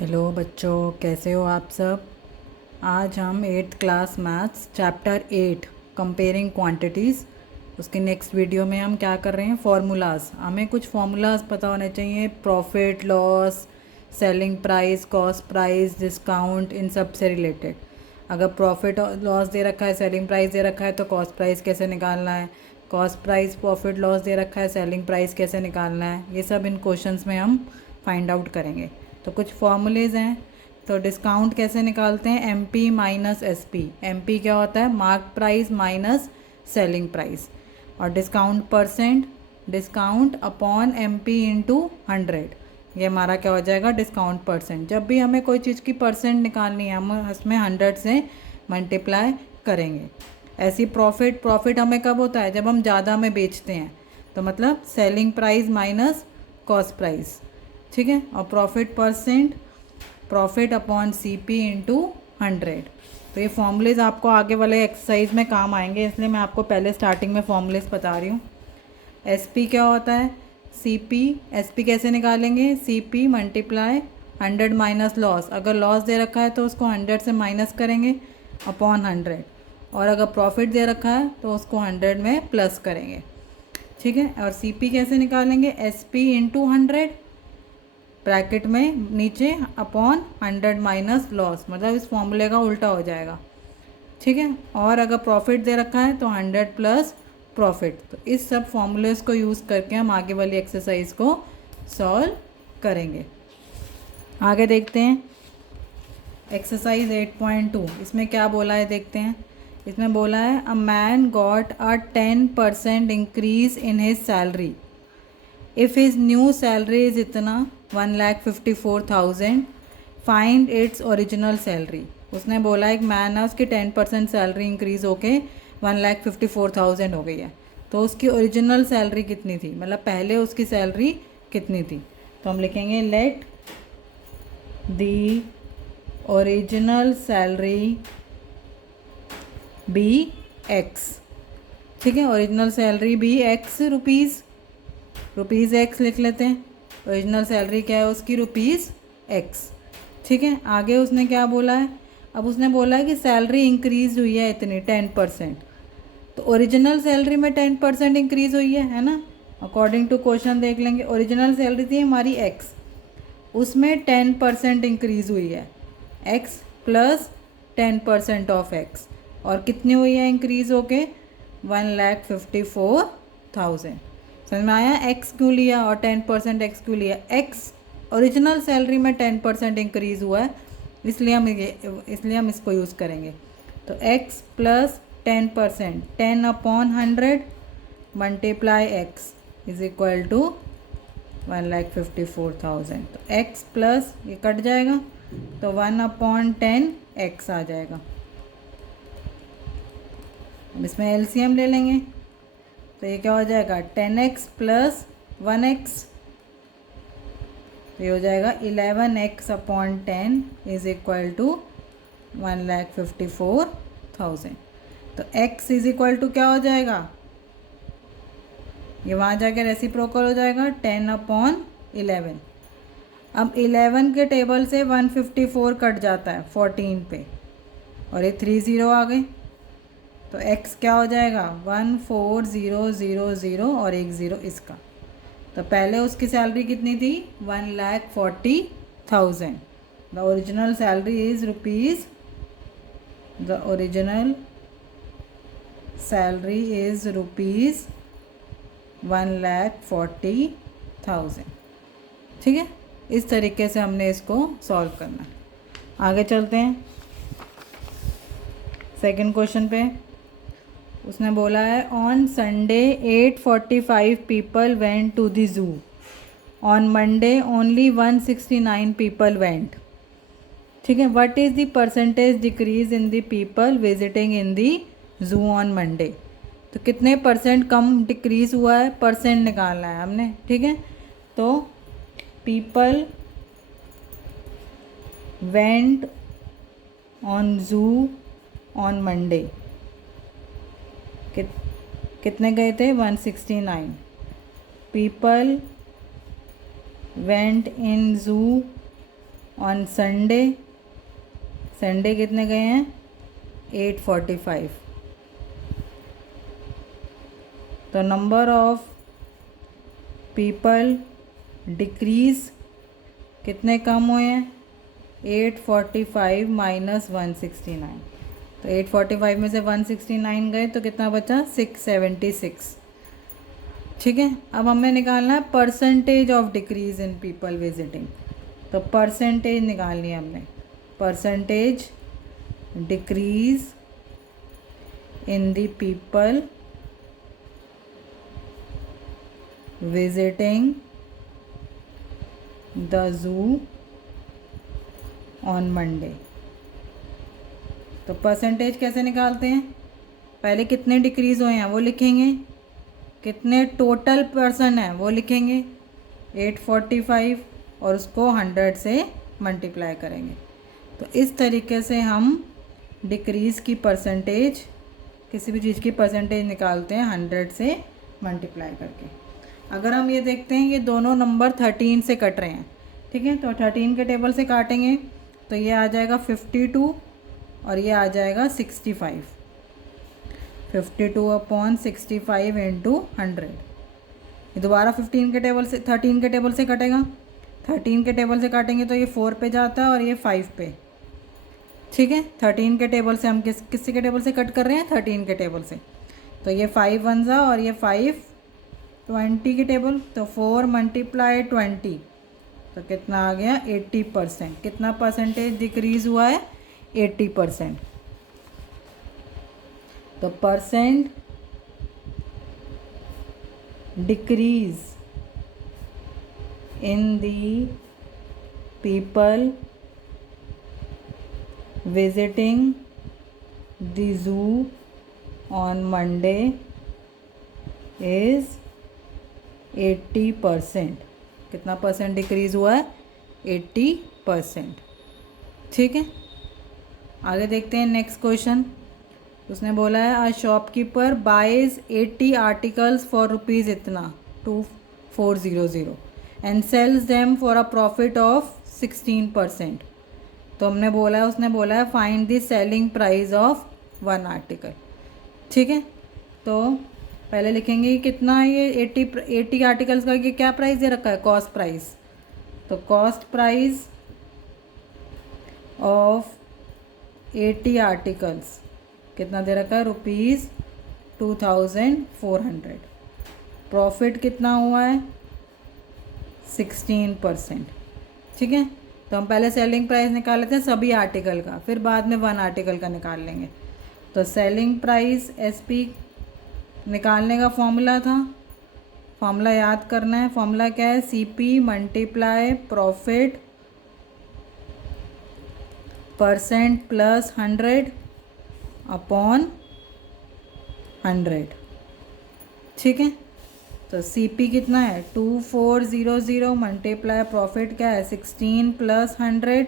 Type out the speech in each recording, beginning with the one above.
Hello बच्चों, कैसे हो आप सब। आज हम 8th class maths chapter 8 comparing quantities उसके नेक्स्ट वीडियो में हम क्या कर रहे हैं, फार्मूलाज। हमें कुछ फार्मूलाज पता होने चाहिए, profit loss, selling price, cost price, discount, इन सब से रिलेटेड। अगर प्रॉफिट लॉस दे रखा है, सेलिंग प्राइस दे रखा है, तो कॉस्ट प्राइस कैसे निकालना है, कॉस्ट प्राइस प्रॉफिट लॉस दे रखा है, सेलिंग प्राइस कैसे निकालना है, ये सब इन क्वेश्चंस में हम फाइंड आउट करेंगे। तो कुछ फॉर्मूलेज हैं। तो डिस्काउंट कैसे निकालते हैं, M P minus S P. M P क्या होता है, mark price minus selling price. और discount percent, discount upon M P into 100। ये हमारा क्या हो जाएगा, डिस्काउंट परसेंट। जब भी हमें कोई चीज़ की परसेंट निकालनी है, हम उसमें 100 से मल्टीप्लाई करेंगे। ऐसी प्रॉफिट, प्रॉफिट हमें कब होता है, जब हम ज़्यादा में बेचते हैं, तो मतलब selling price minus cost price, ठीक है। और profit percent, profit upon C P into 100। तो ये फॉर्मूलेज आपको आगे वाले एक्सरसाइज में काम आएंगे, इसलिए मैं आपको पहले स्टार्टिंग में फॉर्मूलेज बता रही हूँ। एस पी क्या होता है, सी पी। एस पी कैसे निकालेंगे, C P multiply 100 minus loss. अगर लॉस दे रखा है तो उसको 100 से माइनस करेंगे अपॉन 100। और अगर प्रॉफिट दे रखा है तो उसको 100 में प्लस करेंगे, ठीक है। और सी पी कैसे निकालेंगे, एस पी इंटू 100 ब्रैकेट में नीचे अपॉन 100 माइनस लॉस, मतलब इस फॉर्मूले का उल्टा हो जाएगा, ठीक है। और अगर प्रॉफिट दे रखा है तो 100 प्लस प्रॉफिट। तो इस सब फॉर्मूलेज को यूज़ करके हम आगे वाली एक्सरसाइज को सॉल्व करेंगे। आगे देखते हैं एक्सरसाइज 8.2। इसमें क्या बोला है देखते हैं। इसमें बोला है a man got a 10% increase in his salary if his new salary is इतना 1,54,000, फाइंड इट्स ओरिजिनल सैलरी। उसने बोला एक मैन है, उसकी 10% सैलरी इंक्रीज़ होके 1,54,000 हो गई है, तो उसकी ओरिजिनल सैलरी कितनी थी, मतलब पहले उसकी सैलरी कितनी थी। तो हम लिखेंगे let the original salary be x, ठीक है। Original salary be x rupees, rupees x लिख लेते हैं। ओरिजिनल सैलरी क्या है उसकी, रुपीज़ एक्स, ठीक है। आगे उसने क्या बोला है, अब उसने बोला है कि सैलरी इंक्रीज़ हुई है इतनी 10%। तो ओरिजिनल सैलरी में 10% इंक्रीज़ हुई है ना। अकॉर्डिंग टू क्वेश्चन देख लेंगे, ओरिजिनल सैलरी थी हमारी एक्स, उसमें 10% इंक्रीज़ हुई है, एक्स प्लस 10% ऑफ एक्स। और कितनी हुई है इंक्रीज़ होके, 1,54,000। समझ में आया, एक्स क्यों लिया और 10% एक्स क्यों लिया। एक्स ओरिजिनल सैलरी में 10% इंक्रीज़ हुआ है, इसलिए हम इसको यूज़ करेंगे। तो x plus 10%, 10 upon 100 multiply x is equal to 1,54,000। तो एक्स प्लस ये कट जाएगा, तो 1/10 एक्स आ जाएगा। अब इसमें एलसीएम ले लेंगे, तो ये क्या हो जाएगा, 10x प्लस 1x, तो ये हो जाएगा 11x/10 इज इक्वल टू 1,54,000। तो x इज इक्वल टू क्या हो जाएगा, ये वहाँ जाके रेसिप्रोकल हो जाएगा 10/11। अब 11 के टेबल से 154 कट जाता है 14 पे, और ये 30 आ गए, तो x क्या हो जाएगा 14,000 और 10 इसका। तो पहले उसकी सैलरी कितनी थी, 1,40,000। The original salary is rupees, the original salary is rupees 1,40,000, ठीक है। इस तरीके से हमने इसको सॉल्व करना है। आगे चलते हैं सेकंड क्वेश्चन पे। उसने बोला है on Sunday 845 people went to the zoo, on Monday only 169 people went, ठीक है। What is the percentage decrease in the people visiting in the zoo on Monday. तो कितने परसेंट कम डिक्रीज हुआ है, परसेंट निकालना है हमने, ठीक है। तो पीपल वेंट ऑन जू ऑन मंडे, कितने गए थे, 169। पीपल वेंट इन जू ऑन संडे, संडे कितने गए हैं 845। तो नंबर ऑफ पीपल डिक्रीज कितने कम हुए हैं 845 माइनस 169। तो 845 में से 169 गए तो कितना बचा 676। ठीक है, अब हमें निकालना है percentage of decrease in people visiting. तो परसेंटेज निकालनी है हमने, percentage decrease in the people visiting the zoo on Monday. तो परसेंटेज कैसे निकालते हैं, पहले कितने डिक्रीज़ हुए हैं वो लिखेंगे, कितने टोटल पर्सन हैं वो लिखेंगे 845 और उसको 100 से मल्टीप्लाई करेंगे। तो इस तरीके से हम डिक्रीज़ की परसेंटेज, किसी भी चीज़ की परसेंटेज निकालते हैं 100 से मल्टीप्लाई करके। अगर हम ये देखते हैं ये दोनों नंबर 13 से कट रहे हैं, ठीक है, तो 13 के टेबल से काटेंगे तो ये आ जाएगा 52 और ये आ जाएगा 65। 52/65 इंटू 100। ये दोबारा 15 के टेबल से 13 के टेबल से कटेगा, 13 के टेबल से काटेंगे तो ये 4 पे जाता है और ये 5 पे। ठीक है, 13 के टेबल से हम किसी के टेबल से कट कर रहे हैं 13 के टेबल से, तो ये 5 1 और ये 5 20 के टेबल, तो 4 × 20 तो कितना आ गया 80%। कितना परसेंटेज डिक्रीज़ हुआ है 80%। तो percent decrease in the people visiting the zoo on Monday is 80%। कितना परसेंट डिक्रीज़ हुआ है 80%। ठीक है, आगे देखते हैं नेक्स्ट क्वेश्चन। उसने बोला है a shopkeeper buys 80 articles for rupees इतना 2400 and sells them for a profit of 16%। तो हमने बोला है, उसने बोला है find the selling price of one article. ठीक है, तो पहले लिखेंगे कितना ये 80 आर्टिकल्स का ये क्या प्राइस दे रखा है कॉस्ट प्राइस। तो कॉस्ट प्राइस ऑफ 80 आर्टिकल्स कितना दे रखा है ₹2400। प्रॉफिट कितना हुआ है 16%। ठीक है, तो हम पहले सेलिंग प्राइस निकाल लेते हैं सभी आर्टिकल का, फिर बाद में वन आर्टिकल का निकाल लेंगे। तो सेलिंग प्राइस SP निकालने का फॉर्मूला था, फॉर्मूला याद करना है। फॉर्मूला क्या है CP multiply profit percent plus 100 upon 100। ठीक है, तो CP कितना है 2400 मल्टीप्लाई प्रॉफिट क्या है 16 प्लस 100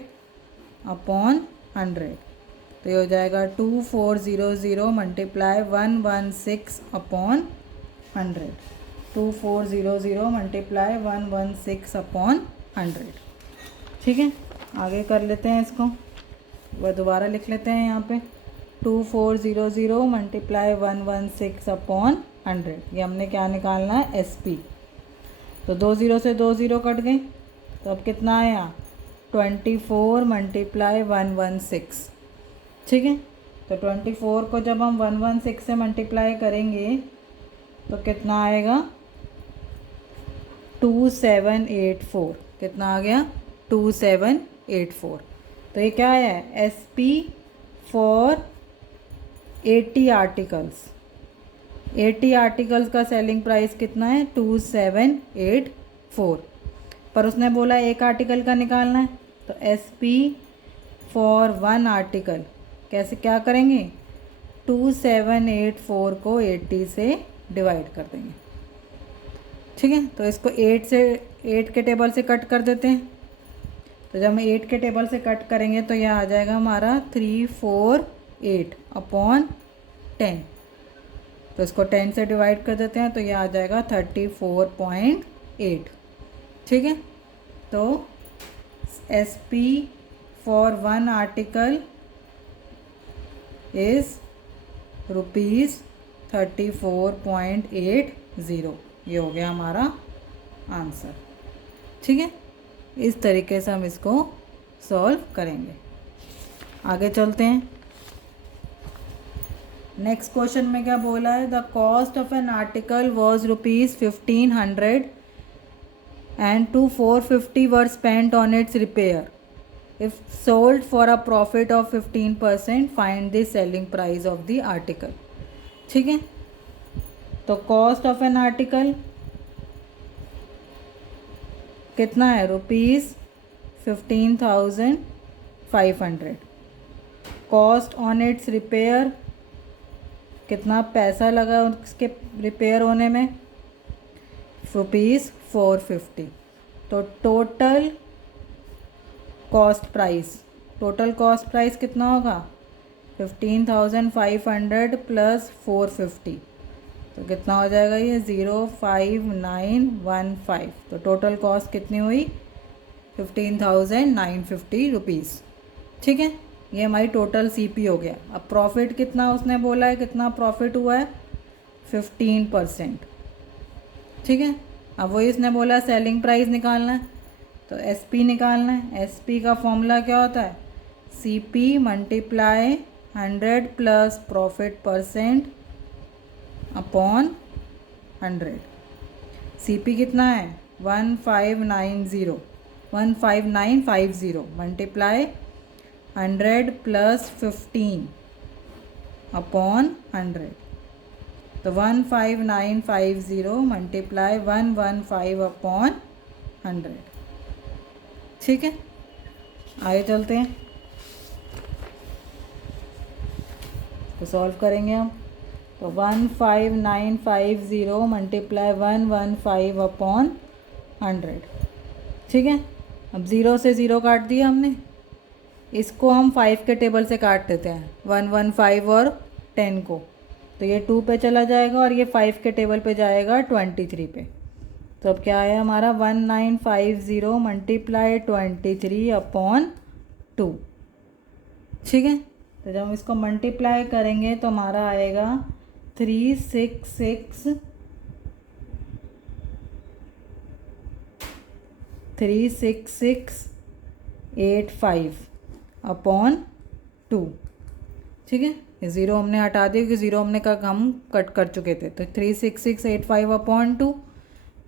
अपॉन 100। तो ये हो जाएगा 2400 मल्टीप्लाई 116 अपॉन 100। 2400 multiply 116 upon 100। ठीक है, आगे कर लेते हैं इसको, वह दोबारा लिख लेते हैं यहाँ पे 2400 मल्टीप्लाई 116 अपॉन 100। ये हमने क्या निकालना है SP। तो 2 0 से 2 0 कट गए, तो अब कितना आया 24 मल्टीप्लाई 116। ठीक है, तो 24 को जब हम 116 से मल्टीप्लाई करेंगे तो कितना आएगा 2784। कितना आ गया 2784। तो ये क्या है SP फॉर 80 आर्टिकल्स। 80 आर्टिकल्स का सेलिंग प्राइस कितना है 2784। पर उसने बोला एक आर्टिकल का निकालना है, तो SP फॉर वन आर्टिकल कैसे क्या करेंगे 2784 को 80 से डिवाइड कर देंगे। ठीक है, तो इसको 8 के टेबल से कट कर देते हैं। तो जब हम 8 के टेबल से कट करेंगे तो यह आ जाएगा हमारा 348 अपॉन 10। तो इसको 10 से डिवाइड कर देते हैं तो यह आ जाएगा 34.8। ठीक है, तो SP for one article is ₹34.80। ये हो गया हमारा आंसर। ठीक है, इस तरीके से हम इसको सॉल्व करेंगे। आगे चलते हैं। नेक्स्ट क्वेश्चन में क्या बोला है, the cost of an article was ₹1500 and 450 were spent on its repair. If sold for a profit of 15%, find the selling price of the article। ठीक है, तो कॉस्ट ऑफ एन आर्टिकल कितना है, ₹15,500। Cost on it's repair, कितना पैसा लगा उसके repair होने में, ₹450। तो टोटल कॉस्ट प्राइस कितना होगा, 15,500 प्लस 450, तो कितना हो जाएगा ये 05915। तो टोटल कॉस्ट कितनी हुई, 15,950 रुपीज़। ठीक है, ये हमारी टोटल CP हो गया। अब प्रॉफिट कितना उसने बोला है, कितना प्रॉफिट हुआ है, 15%। ठीक है, अब वही इसने बोला सेलिंग प्राइस निकालना है, तो SP निकालना है। SP का फॉर्मूला क्या होता है, CP multiply 100 plus profit percent upon 100। CP कितना है, 15950 मल्टीप्लाई 100 प्लस 15 अपॉन 100। तो 15950 मल्टीप्लाई 115 अपॉन 100। ठीक है, आगे चलते हैं, तो सॉल्व करेंगे हम। तो 15950 मल्टीप्लाई 115 अपॉन 100। ठीक है, अब 0 से 0 काट दिया हमने, इसको हम 5 के टेबल से काट देते हैं, 115 और 10 को, तो ये 2 पे चला जाएगा और ये 5 के टेबल पे जाएगा 23 पे। तो अब क्या आया हमारा, 1950 मल्टीप्लाई 23 अपॉन 2। ठीक है, तो जब हम इसको मल्टीप्लाई करेंगे तो हमारा आएगा 36685 अपॉन 2। ठीक है, ये ज़ीरो हमने हटा दिया क्योंकि ज़ीरो हमने का हम कट कर चुके थे। तो 36685 अपॉन 2,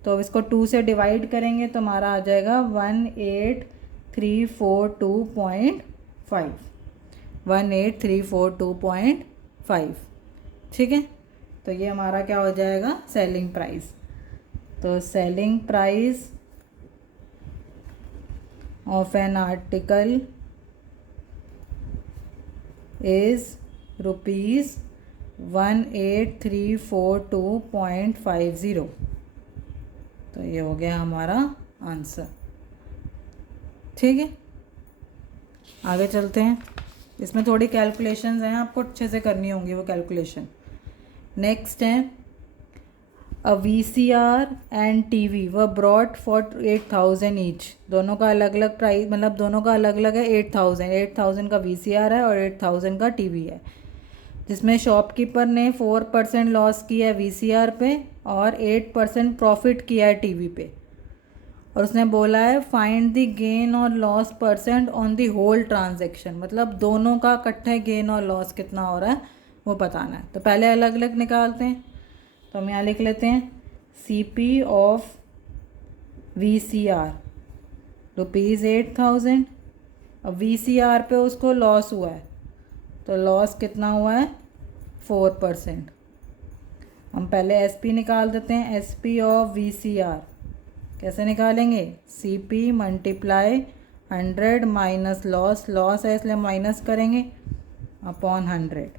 तो अब इसको 2 से डिवाइड करेंगे तो हमारा आ जाएगा 18342.5। 18342.5। ठीक है, तो ये हमारा क्या हो जाएगा, सेलिंग प्राइस। तो selling price of an article is ₹18342.50। तो ये हो गया हमारा आंसर। ठीक है, आगे चलते हैं। इसमें थोड़ी कैलकुलेशंस हैं, आपको अच्छे से करनी होंगी वो कैलकुलेशन। नेक्स्ट है, अ VCR एंड TV व ब्रॉट फॉर 8000 ईच। दोनों का अलग अलग प्राइस, मतलब दोनों का अलग अलग है। 8000 का VCR है और 8000 का TV है, जिसमें शॉपकीपर ने 4% लॉस किया है VCR पे और 8% प्रॉफिट किया है TV पे। और उसने बोला है फाइंड द गेन और loss percent on the whole transaction, मतलब दोनों का इकट्ठे गेन और लॉस कितना हो रहा है वो बताना है। तो पहले अलग अलग निकालते हैं, तो हम यहाँ लिख लेते हैं CP ऑफ VCR ₹8000। अब VCR पे उसको लॉस हुआ है, तो लॉस कितना हुआ है, 4%। हम पहले SP निकाल देते हैं। SP ऑफ VCR कैसे निकालेंगे, CP multiply 100 minus loss, loss है इसलिए माइनस करेंगे, अपॉन 100।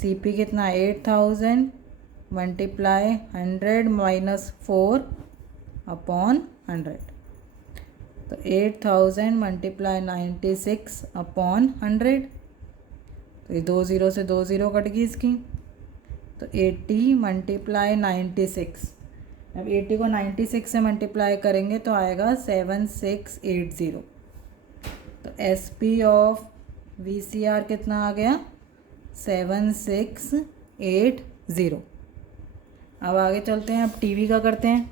CP कितना, 8000 मल्टीप्लाई 100 माइनस 4 अपॉन 100। तो 8000 मल्टीप्लाई 96 अपॉन 100। तो ये 2 0 से 2 0 कट गई इसकी। तो 80 मल्टीप्लाई 96, अब 80 को 96 से मल्टीप्लाई करेंगे तो आएगा 7680। SP ऑफ VCR कितना आ गया 7680। अब आगे चलते हैं, अब टीवी का करते हैं।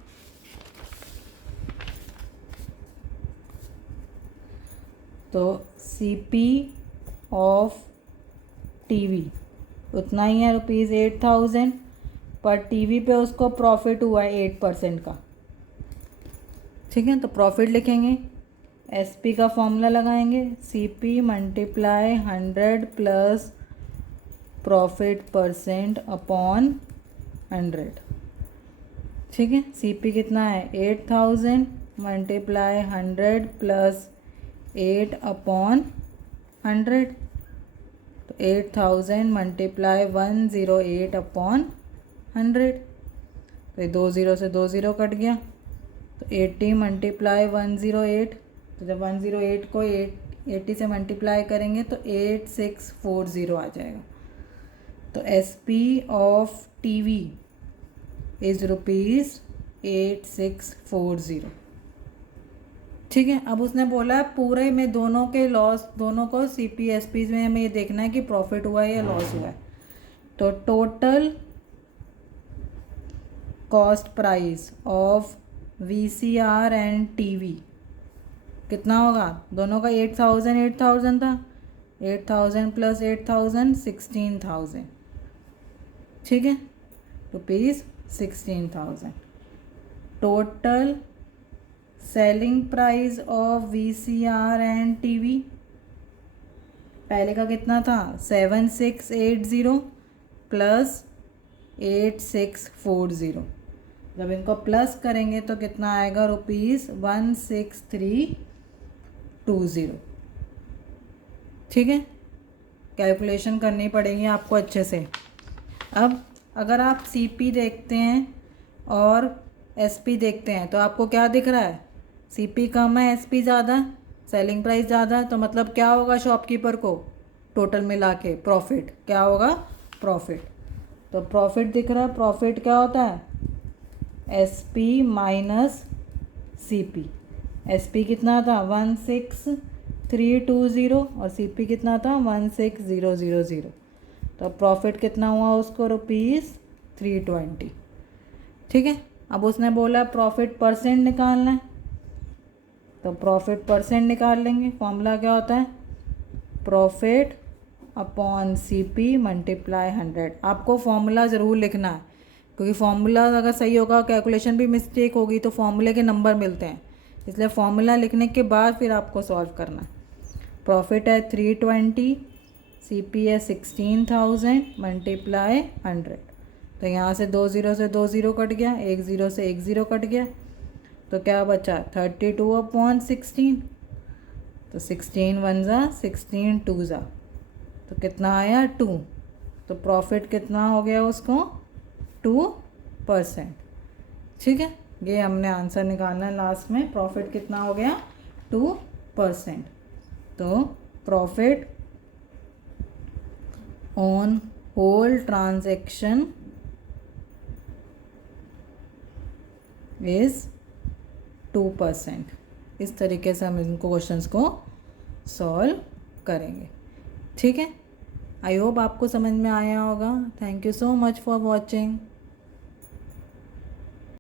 तो CP ऑफ टीवी उतना ही है ₹8000, पर टीवी पे उसको प्रॉफिट हुआ है 8% का। ठीक है, तो प्रॉफिट लिखेंगे, SP का फॉर्मूला लगाएंगे, CP multiply 100 plus profit percent upon 100। ठीक है, CP कितना है 8000 मल्टीप्लाई 100 प्लस 8 अपॉन 100, तो 8000 मल्टीप्लाई 108 अपॉन 100। तो 20 से 20 कट गया, तो 80 मल्टीप्लाई 108, तो जब 108 को 80 से मल्टीप्लाई करेंगे तो 8640 आ जाएगा। तो SP ऑफ टीवी इज़ ₹8640। ठीक है, अब उसने बोला है पूरे में दोनों के लॉस, दोनों को CP SP में हमें ये देखना है कि प्रॉफिट हुआ है या लॉस हुआ है। तो total cost price of VCR and TV कितना होगा, दोनों का 8000 था, 8000 प्लस 8000 16000। ठीक है, ₹16,000। Total selling price of VCR and TV पहले का कितना था 7680 प्लस 8640। जब इनको प्लस करेंगे तो कितना आएगा ₹16320। ठीक है, कैलकुलेशन करनी पड़ेगी आपको अच्छे से। अब अगर आप CP देखते हैं और SP देखते हैं तो आपको क्या दिख रहा है, CP कम है SP ज़्यादा, सेलिंग प्राइस ज़्यादा, तो मतलब क्या होगा शॉपकीपर को टोटल मिला के प्रॉफिट क्या होगा, प्रॉफिट। तो प्रॉफिट दिख रहा है, प्रॉफिट क्या होता है SP माइनस CP। SP कितना था 16320 और CP कितना था 16000। तो प्रॉफिट कितना हुआ उसको ₹320। ठीक है, अब उसने बोला प्रॉफिट परसेंट निकालना है, तो प्रॉफिट परसेंट निकाल लेंगे। फॉर्मूला क्या होता है, प्रॉफिट अपॉन CP मल्टीप्लाई 100। आपको फॉर्मूला ज़रूर लिखना है, क्योंकि फॉर्मूला अगर सही होगा कैलकुलेशन भी मिस्टेक होगी तो फॉर्मूले के नंबर मिलते हैं, इसलिए फॉर्मूला लिखने के बाद फिर आपको सॉल्व करना है। प्रॉफिट है 320, CP है 16000 मल्टीप्लाई 100। तो यहाँ से 20 से 20 कट गया, 10 से 10 कट गया, तो क्या बचा 32 अपॉन 16। तो 16 1 जा 16 2 जा, तो कितना आया 2। तो प्रॉफिट कितना हो गया उसको 2%। ठीक है, ये हमने आंसर निकालना है लास्ट में, प्रॉफिट कितना हो गया 2%। तो profit on whole transaction is 2%। इस तरीके से हम इनको क्वेश्चंस को सॉल्व करेंगे। ठीक है, आई होप आपको समझ में आया होगा। Thank you so much for watching.